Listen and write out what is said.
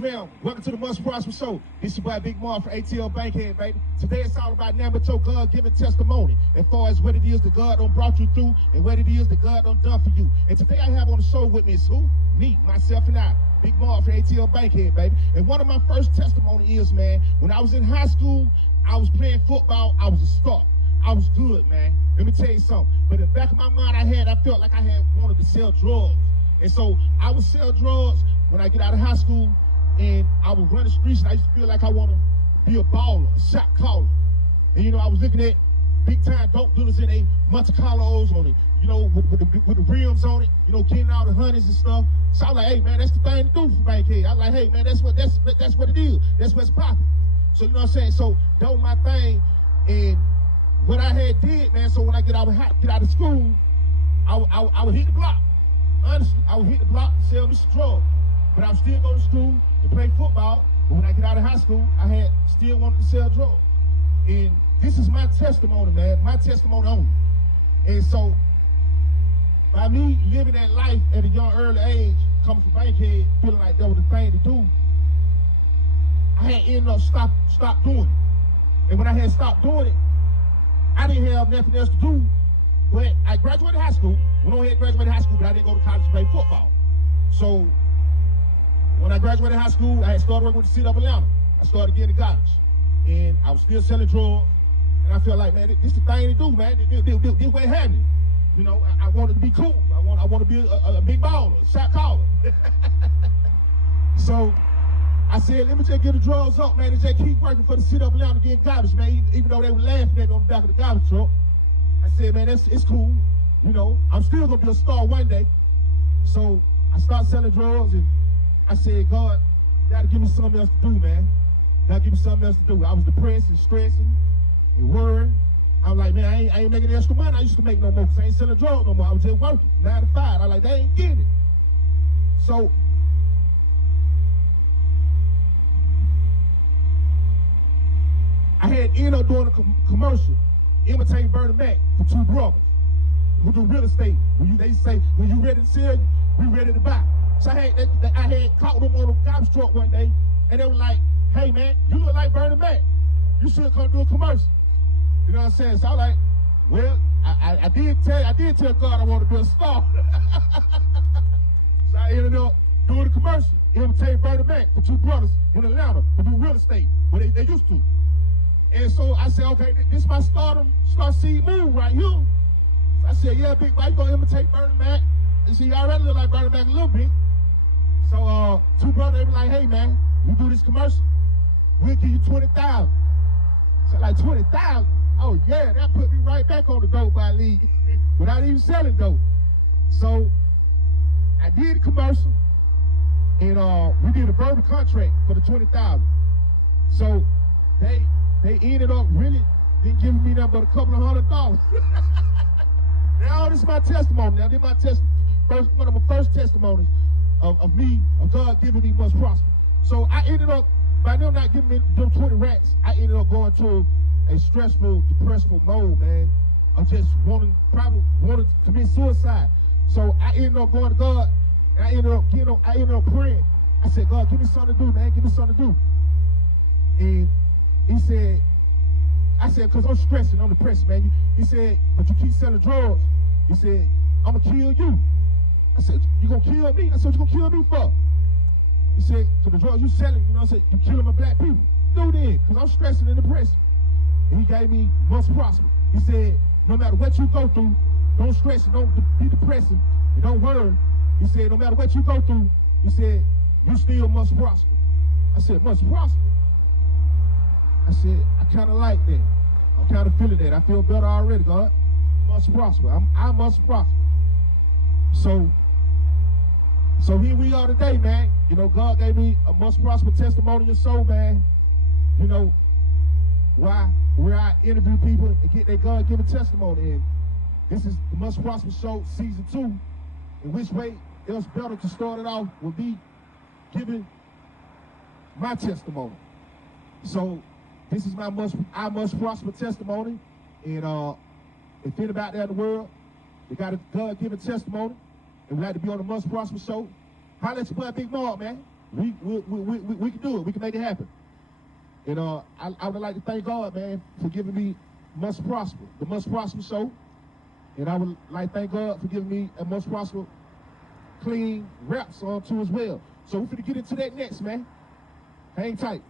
Ma'am, welcome to the Must Prosper Show. This your boy Big Marc from ATL Bankhead, baby. Today it's all about nothing but your God-given testimony as far as what it is that God done brought you through and what it is that God done done for you. And today I have on the show with me is who? Me, myself, and I. Big Marc from ATL Bankhead, baby. And one of my first testimony is, man, when I was in high school, I was playing football. I was a star. I was good, man. Let me tell you something. But in the back of my mind, I felt like I had wanted to sell drugs. And so I would sell drugs when I get out of high school. And I would run the streets, and I used to feel like I want to be a baller, a shot caller. And, you know, I was looking at big-time dope dealers in a Monte Carlos on it, you know, with the rims on it, you know, getting all the honeys and stuff. So I was like, hey, man, that's the thing to do for Bankhead. I was like, hey, man, that's what it is. That's what's popping. So, you know what I'm saying? So that was my thing. And what I had did, man, so when I get out of school, I would hit the block. Honestly, I would hit the block and sell me some drugs. But I would still go to school and play football. But when I get out of high school, I had still wanted to sell drugs. And this is my testimony, man. My testimony only. And so, by me living that life at a young, early age, coming from Bankhead, feeling like that was the thing to do, I had ended up stop doing it. And when I had stopped doing it, I didn't have nothing else to do. But I graduated high school. Went on ahead and graduated high school, but I didn't go to college to play football. So, when I graduated high school, I had started working with the city of Atlanta. I started getting to college. And I was still selling drugs. And I felt like, man, this is the thing to do, man. This way happening. You know, I wanted to be cool. I want to be a big baller, a shot caller. So I said, let me just get the drugs up, man, and just keep working for the city of Atlanta getting garbage, man. Even though they were laughing at me on the back of the garbage truck. I said, man, it's cool. You know, I'm still going to be a star one day. So I started selling drugs, and I said, God, you gotta give me something else to do, man. You gotta give me something else to do. I was depressed and stressing and worried. I was like, man, I ain't making extra money I used to make no more because I ain't selling drugs no more. I was just working, 9 to 5. I was like, they ain't getting it. So I had ended up doing a commercial, imitating Bernie Mac for two brothers who do real estate. They say, when you ready to sell, we ready to buy. So I had caught them on a garbage truck one day, and they were like, hey, man, you look like Bernie Mac. You should come do a commercial. You know what I'm saying? So I was like, well, I did tell God I want to be a star. So I ended up doing a commercial, imitating Bernie Mac for two brothers in Atlanta who do real estate, what they used to. And so I said, okay, this is my start seed move right here. So I said, yeah, big boy, you gonna imitate Bernie Mac? And see, I already look like Bernie Mac a little bit. So two brothers, they were like, hey, man, you do this commercial, we'll give you $20,000. So like, $20,000? Oh, yeah, that put me right back on the dope by league without even selling dope. So I did the commercial, and we did a verbal contract for the $20,000. So they ended up really didn't give me nothing but a couple of $100. Now this is my testimony. Now this is one of my first testimonies of God giving me much prosper. So I ended up, by them not giving me them 20 racks, I ended up going to a stressful, depressive mode, man. I just probably wanted to commit suicide. So I ended up going to God, and I ended up praying. I said, God, give me something to do, man. Give me something to do. And I said, because I'm stressing, I'm depressed, man. He said, but you keep selling drugs. He said, I'm going to kill you. I said, you going to kill me? I said, what you going to kill me for? He said, so the drugs you selling, you know what I'm saying, you killing my black people. Do then, because I'm stressing and depressed. And he gave me must prosper. He said, no matter what you go through, don't stress and don't be depressing, and don't worry. He said, no matter what you go through, he said, you still must prosper. I said, must prosper? I said, I kind of like that. I'm kind of feeling that. I feel better already, God. Must prosper. I must prosper. So here we are today, man. You know, God gave me a must prosper testimony of soul, man. You know, where I interview people and get their God-given testimony. And this is the Must Prosper Show, Season 2. In which way else better to start it off would be giving my testimony. So this is my I must prosper testimony. And if anybody there in the world, they got a God-given testimony, and would like to be on the Must Prosper Show, holla at your boy Big Marc, man. we can do it. We can make it happen. And I would like to thank God, man, for giving me Must Prosper, the Must Prosper show. And I would like to thank God for giving me a Must Prosper clean rap song too as well. So we're finna get into that next, man. Hang tight.